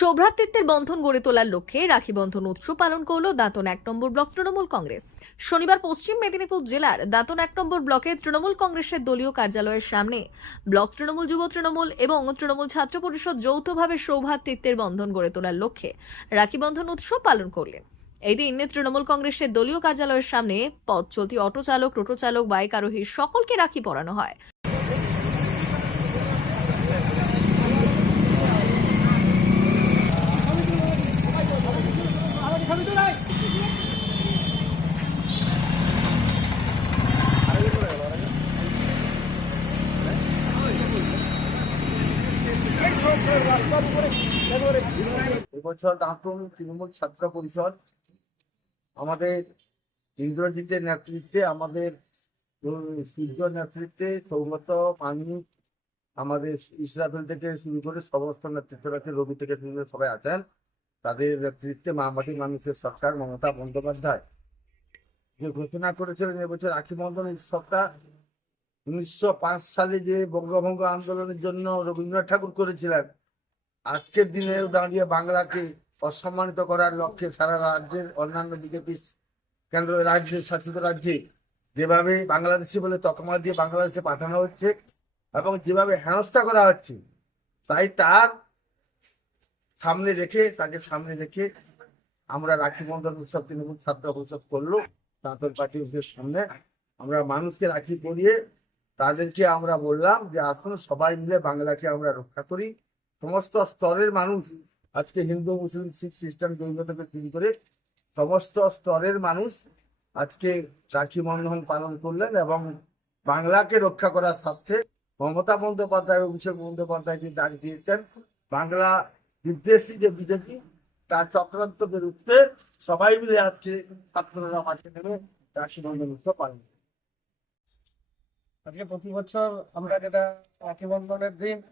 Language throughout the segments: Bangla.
সৌভ্রাতৃত্বের বন্ধন গড়ে তোলার লক্ষ্যে রাখি বন্ধন উৎসব পালন করল দাঁতন এক নম্বর ব্লক তৃণমূল কংগ্রেস। শনিবার পশ্চিম মেদিনীপুর জেলার দাঁতন এক নম্বর ব্লকে তৃণমূল কংগ্রেসের দলীয় কার্যালয়ের সামনে ব্লক তৃণমূল যুব তৃণমূল এবং তৃণমূল ছাত্র পরিষদ যৌথভাবে সৌভ্রাতৃত্বের বন্ধন গড়ে তোলার লক্ষ্যে রাখি বন্ধন উৎসব পালন করলেন। এই দিন তৃণমূল কংগ্রেসের দলীয় কার্যালয়ের সামনে পথ চলতি অটো চালক, টোটো চালক, বাইক আরোহী সকলকে রাখি পরানো হয়। এবছর দাঁতন তৃণমূল ছাত্র পরিষদ, আমাদের ইন্দ্রজিতের নেতৃত্বে, আমাদের নেতৃত্বে আমাদের ইসরাফেল থেকে শুরু করে সমস্ত নেতৃত্ব রবি থেকে শুরু করে সবাই আছেন। তাদের নেতৃত্বে মামাটি মানুষের সরকার মমতা বন্দ্যোপাধ্যায় যে ঘোষণা করেছিলেন এবছর রাখি বন্ধন উৎসবটা উনিশশো সালে যে বঙ্গভঙ্গ আন্দোলনের জন্য রবীন্দ্রনাথ ঠাকুর করেছিলেন, আজকের দিনে দাঁড়িয়ে বাংলাকে অসম্মানিত করার লক্ষ্যে সারা রাজ্যের অন্যান্য বিজেপি কেন্দ্র, রাজ্যে, শাসিত রাজ্যে যেভাবে বাংলাদেশি বলে তকমা দিয়ে বাংলাদেশে পাঠানো হচ্ছে এবং যেভাবে হেনস্থা করা হচ্ছে, তাই তার সামনে রেখে, তাকে সামনে রেখে আমরা রাখি বন্ধন উৎসব তৃণমূল ছাত্র উৎসব করল। তাঁতর পার্টি অফিসের সামনে আমরা মানুষকে রাখি পরিয়ে তাদেরকে আমরা বললাম যে, আসুন সবাই মিলে বাংলাকে আমরা রক্ষা করি। সমস্ত স্তরের মানুষ, আজকে হিন্দু, মুসলিম, শিখ, খ্রিস্টান, জৈন থেকে শুরু করে সমস্ত স্তরের মানুষ আজকে রাখি বন্ধন পালন করলেন এবং বাংলাকে রক্ষা করার স্বার্থে মমতা বন্দ্যোপাধ্যায় অভিষেক বন্দ্যোপাধ্যায় যে ডাক দিয়েছেন। বাংলা বিদ্বেষী যে বিজেপি, তার চক্রান্ত বিরুদ্ধে সবাই মিলে আজকে ছাত্ররা মাঠে নেমে রাখি বন্ধন উৎসব পালন আজকে প্রতি বছর আমরা যেটা রাখি বন্ধনের দিন,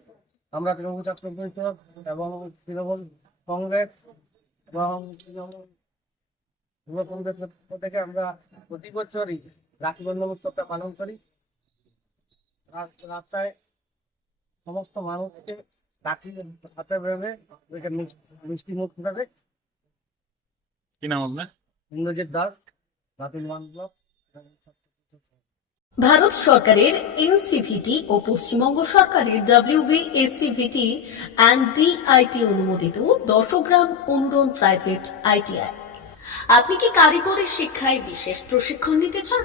আমরা তৃণমূল ছাত্র পরিষদ এবং তৃণমূল কংগ্রেস এবং তৃণমূল যুব কংগ্রেসের থেকে আমরা প্রতি বছরই রাখি বন্ধন উৎসবটা পালন করি। রাস- রাস্তায় সমস্ত মানুষকে রাখি হাতে বেরোবে ওদেরকে মিষ্টি- মিষ্টি মুখ ফুটাবে। কি নাম আপনার? Indrajit Das Ratul one block. Bharat সরকারের এনসিভিটি ও পশ্চিমবঙ্গ সরকারের ডাব্লিউবি এসসিভিটি অ্যান্ড ডিআইটি অনুমোদিত দশগ্রাম অনুরণ প্রাইভেট আইটিআই আপনি কি কারিগরি শিক্ষায় বিশেষ প্রশিক্ষণ নিতে চান?